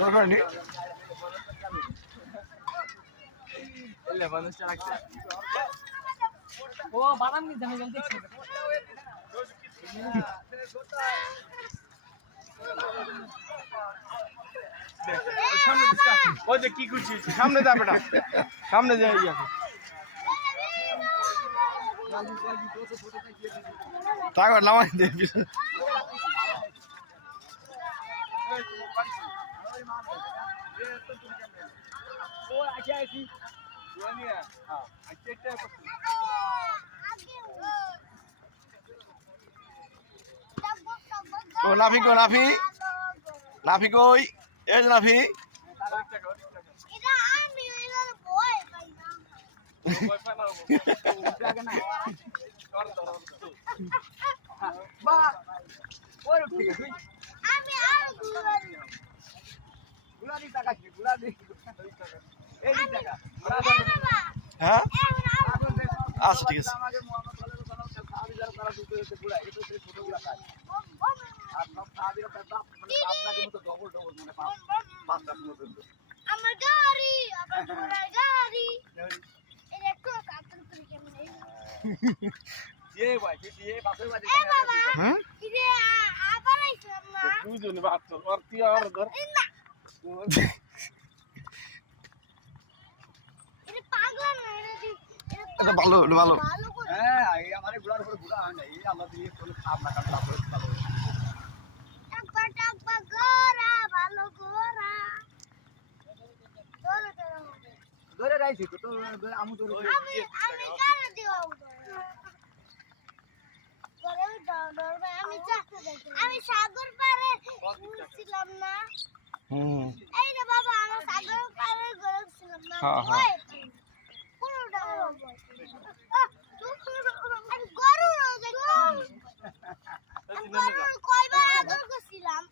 দরকার নেই ও বাদাম নি জানি জানতে ওই যে কি করছি সামনে যাবে না সামনে যাই তারপর নামাই দেবি ও আগে আইছি দুনিয়া হ্যাঁ আজকে একটা ও নাফি কো নাফি নাফি কই এই যে নাফি এটা আমি এর বয় পাই না বয় পাই না জায়গা না কর ধর বা ওর ঠিক আছে আমি আর গুলাদি টাকা কি গুলাদি এই টাকা হ্যাঁ বাবা আচ্ছা ঠিক আছে আমাদের মোহাম্মদ সাল্লাল্লাহু আলাইহি ওয়াসাল্লাম সাহাবীরা তারা দুটো হচ্ছে গুলা এটা হচ্ছে ছোটগুলা কাজ আর সব সাহাবীরা তার বাপ মানে আপনাদের মতো ডবল ডবল মানে পাঁচটা মতো আমার গাড়ি আবার ঘোড়ার গাড়ি এটা একটু কাটন করে কেমন যে ভাই যে বাপের বাড়ি এ বাবা হ্যাঁ ইরে আবার আইছাম না তুই জন্য বাত আর তুই আর ধর না এটা পাগলা না এটা ভালো ভালো ভালো করে হ্যাঁ এই আমাদের গুলার উপরে গুলা হয় না এই আল্লাহ দিয়ে কোন খাপ না কাটা তারপরে ভালো টাকবা গোরা ভালো গোরা তোর ধরে রাইছি তো তো আমু তো আমি কারে দিব আমি সাগর পারে ছিলাম না এই রে বাবা আমি সাগর পারে গেছিলাম না হ্যাঁ, হ্যাঁ। কোনটা আমি গরু দেখলাম কয়বার আদর করছিলাম